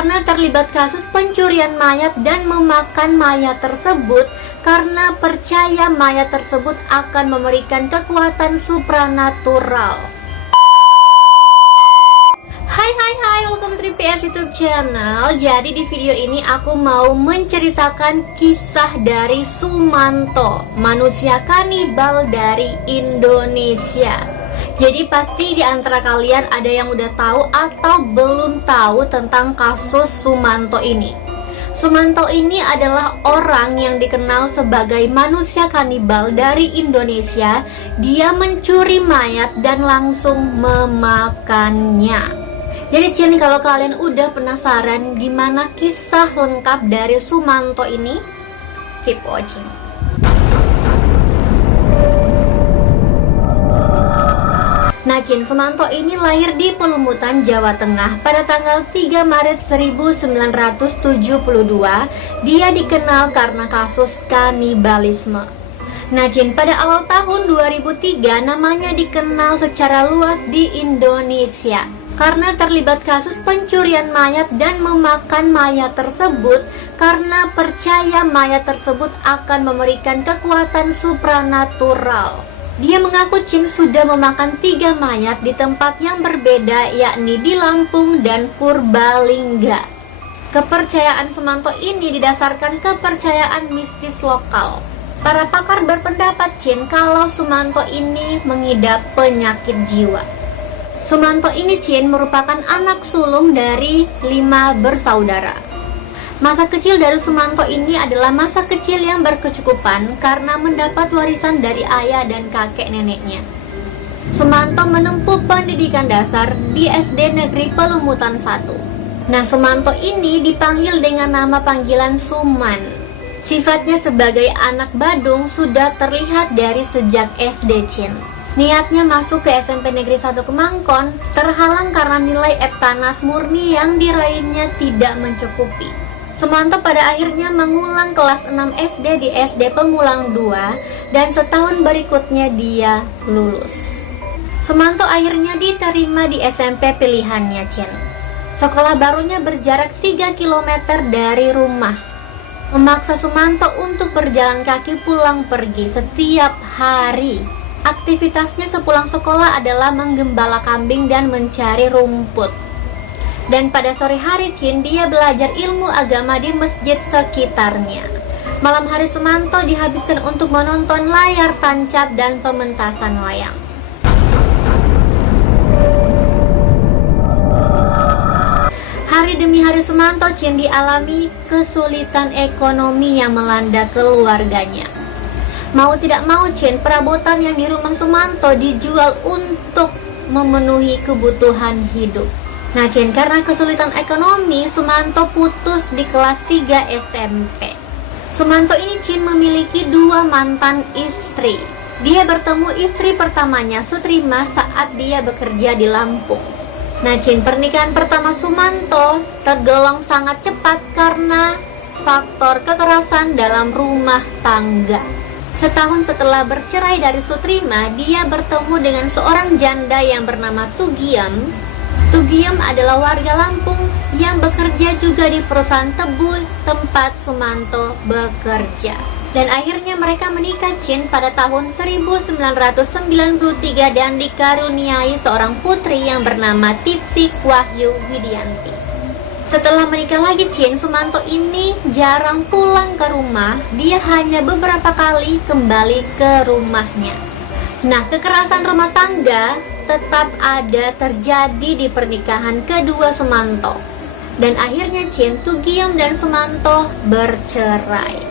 karena terlibat kasus pencurian mayat dan memakan mayat tersebut karena percaya mayat tersebut akan memberikan kekuatan supranatural. Hai, welcome to 3PS YouTube channel. Jadi di video ini aku mau menceritakan kisah dari Sumanto, manusia kanibal dari Indonesia. Jadi pasti di antara kalian ada yang udah tahu atau belum tahu tentang kasus Sumanto ini. Sumanto ini adalah orang yang dikenal sebagai manusia kanibal dari Indonesia. Dia mencuri mayat dan langsung memakannya. Jadi kalau kalian udah penasaran gimana kisah lengkap dari Sumanto ini, keep watching. Nah, Sumanto ini lahir di Pelumutan, Jawa Tengah pada tanggal 3 Maret 1972. Dia dikenal karena kasus kanibalisme. Nah, pada awal tahun 2003 namanya dikenal secara luas di Indonesia karena terlibat kasus pencurian mayat dan memakan mayat tersebut karena percaya mayat tersebut akan memberikan kekuatan supranatural. Dia mengaku sudah memakan 3 mayat di tempat yang berbeda, yakni di Lampung dan Purbalingga. Kepercayaan Sumanto ini didasarkan kepercayaan mistis lokal. Para pakar berpendapat kalau Sumanto ini mengidap penyakit jiwa. Sumanto ini merupakan anak sulung dari 5 bersaudara. Masa kecil dari Sumanto ini adalah masa kecil yang berkecukupan karena mendapat warisan dari ayah dan kakek neneknya. Sumanto menempuh pendidikan dasar di SD Negeri Pelumutan 1. Nah, Sumanto ini dipanggil dengan nama panggilan Suman. Sifatnya sebagai anak Badung sudah terlihat dari sejak SD. Niatnya masuk ke SMP Negeri 1 Kemangkon terhalang karena nilai Eptanas murni yang diraihnya tidak mencukupi. Sumanto pada akhirnya mengulang kelas 6 SD di SD Pemulang 2 dan setahun berikutnya dia lulus. Sumanto akhirnya diterima di SMP pilihannya. Sekolah barunya berjarak 3 km dari rumah. Memaksa Sumanto untuk berjalan kaki pulang pergi setiap hari. Aktivitasnya sepulang sekolah adalah menggembala kambing dan mencari rumput. Dan pada sore hari dia belajar ilmu agama di masjid sekitarnya. Malam hari Sumanto dihabiskan untuk menonton layar tancap dan pementasan wayang. Hari demi hari Sumanto dialami kesulitan ekonomi yang melanda keluarganya. Mau tidak mau perabotan yang di rumah Sumanto dijual untuk memenuhi kebutuhan hidup. Nah, karena kesulitan ekonomi, Sumanto putus di kelas 3 SMP. Sumanto ini memiliki 2 mantan istri. Dia bertemu istri pertamanya Sutrima saat dia bekerja di Lampung. Nah, pernikahan pertama Sumanto tergolong sangat cepat karena faktor kekerasan dalam rumah tangga. Setahun setelah bercerai dari Sutrima, dia bertemu dengan seorang janda yang bernama Tugiem. Tugiem adalah warga Lampung yang bekerja juga di perusahaan tebu tempat Sumanto bekerja. Dan akhirnya mereka menikah pada tahun 1993 dan dikaruniai seorang putri yang bernama Titik Wahyu Widianti. Setelah menikah lagi Sumanto ini jarang pulang ke rumah. Dia hanya beberapa kali kembali ke rumahnya. Nah, kekerasan rumah tangga tetap ada terjadi di pernikahan kedua Sumanto. Dan akhirnya Tugiem dan Sumanto bercerai.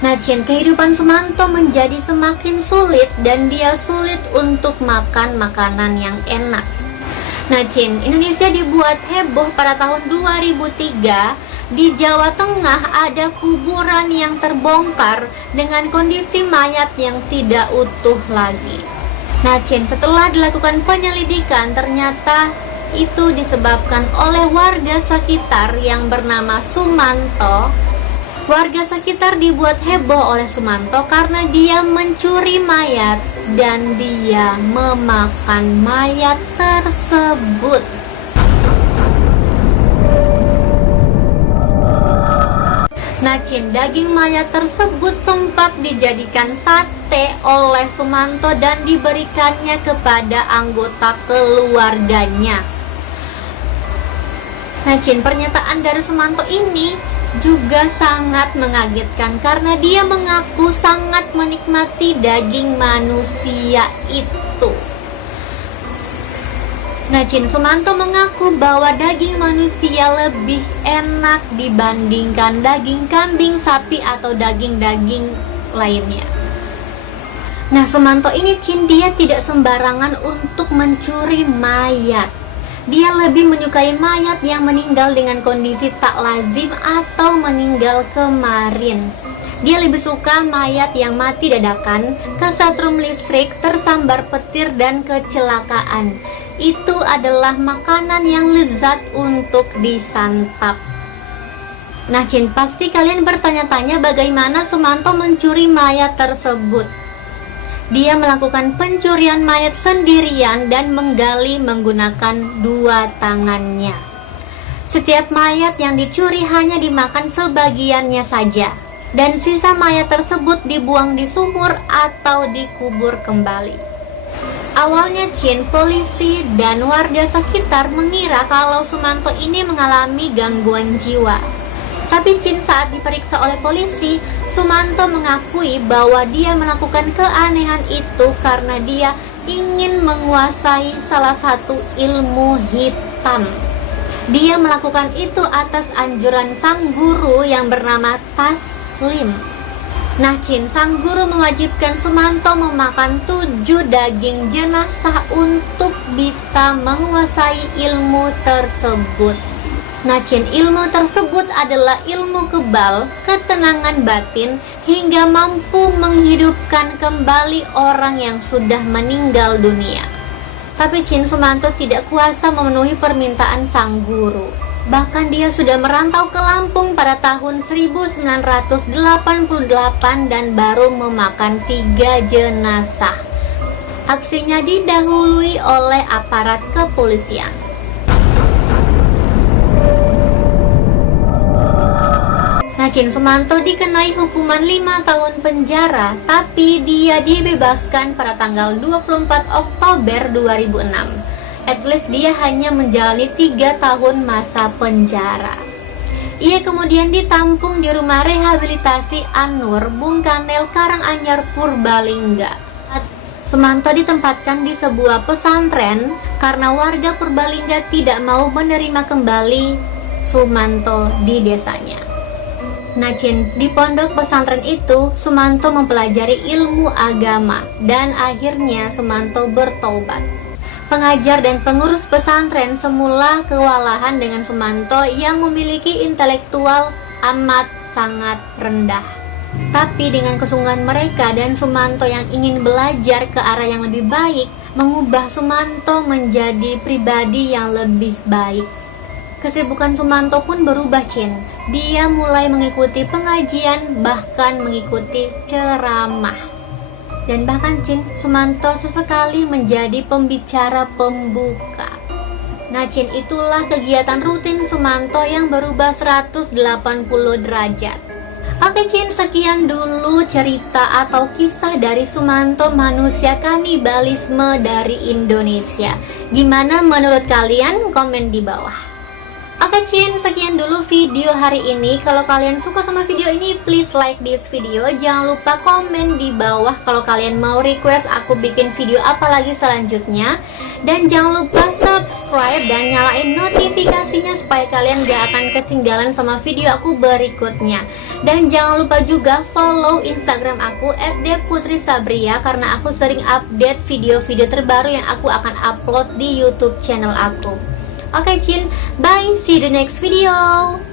Nah, kehidupan Sumanto menjadi semakin sulit dan dia sulit untuk makan makanan yang enak. Nah, Indonesia dibuat heboh pada tahun 2003. Di Jawa Tengah ada kuburan yang terbongkar dengan kondisi mayat yang tidak utuh lagi. Nah, setelah dilakukan penyelidikan ternyata itu disebabkan oleh warga sekitar yang bernama Sumanto Warga sekitar dibuat heboh oleh Sumanto karena dia mencuri mayat dan dia memakan mayat tersebut. Nah, daging mayat tersebut sempat dijadikan sate oleh Sumanto dan diberikannya kepada anggota keluarganya. Nah, pernyataan dari Sumanto ini juga sangat mengagetkan karena dia mengaku sangat menikmati daging manusia itu. Nah, Sumanto mengaku bahwa daging manusia lebih enak dibandingkan daging kambing, sapi, atau daging-daging lainnya. Nah, Sumanto ini dia tidak sembarangan untuk mencuri mayat. Dia lebih menyukai mayat yang meninggal dengan kondisi tak lazim atau meninggal kemarin. Dia lebih suka mayat yang mati dadakan, kesetrum listrik, tersambar petir, dan kecelakaan. Itu adalah makanan yang lezat untuk disantap. Nah, pasti kalian bertanya-tanya bagaimana Sumanto mencuri mayat tersebut. Dia melakukan pencurian mayat sendirian dan menggali menggunakan dua tangannya. Setiap mayat yang dicuri hanya dimakan sebagiannya saja, dan sisa mayat tersebut dibuang di sumur atau dikubur kembali. Awalnya polisi dan warga sekitar mengira kalau Sumanto ini mengalami gangguan jiwa. Tapi saat diperiksa oleh polisi, Sumanto mengakui bahwa dia melakukan keanehan itu karena dia ingin menguasai salah satu ilmu hitam. Dia melakukan itu atas anjuran sang guru yang bernama Taslim. Nah, sang guru mewajibkan Sumanto memakan 7 daging jenazah untuk bisa menguasai ilmu tersebut. Nah, ilmu tersebut adalah ilmu kebal, ketenangan batin, hingga mampu menghidupkan kembali orang yang sudah meninggal dunia. Tapi Sumanto tidak kuasa memenuhi permintaan sang guru. Bahkan dia sudah merantau ke Lampung pada tahun 1988 dan baru memakan 3 jenazah. Aksinya didahului oleh aparat kepolisian. Nah, Sumanto dikenai hukuman 5 tahun penjara, tapi dia dibebaskan pada tanggal 24 Oktober 2006. At least dia hanya menjalani 3 tahun masa penjara. Ia kemudian ditampung di rumah rehabilitasi An-Nur, Bungkanel, Karanganyar, Purbalingga. Sumanto ditempatkan di sebuah pesantren karena warga Purbalingga tidak mau menerima kembali Sumanto di desanya. Nah, di pondok pesantren itu Sumanto mempelajari ilmu agama dan akhirnya Sumanto bertobat. Pengajar dan pengurus pesantren semula kewalahan dengan Sumanto yang memiliki intelektual amat sangat rendah. Tapi dengan kesungguhan mereka dan Sumanto yang ingin belajar ke arah yang lebih baik, mengubah Sumanto menjadi pribadi yang lebih baik. Kesibukan Sumanto pun berubah, Dia mulai mengikuti pengajian, bahkan mengikuti ceramah. Dan bahkan Sumanto sesekali menjadi pembicara pembuka. Nah, itulah kegiatan rutin Sumanto yang berubah 180 derajat. Oke, sekian dulu cerita atau kisah dari Sumanto, manusia kanibalisme dari Indonesia. Gimana menurut kalian? Komen di bawah. Oke, sekian dulu video hari ini. Kalau kalian suka sama video ini, please like this video. Jangan lupa komen di bawah kalau kalian mau request aku bikin video apa lagi selanjutnya. Dan jangan lupa subscribe dan nyalain notifikasinya supaya kalian gak akan ketinggalan sama video aku berikutnya. Dan jangan lupa juga follow Instagram aku @devputrisabria karena aku sering update video-video terbaru yang aku akan upload di YouTube channel aku. Oke, bye, see you the next video.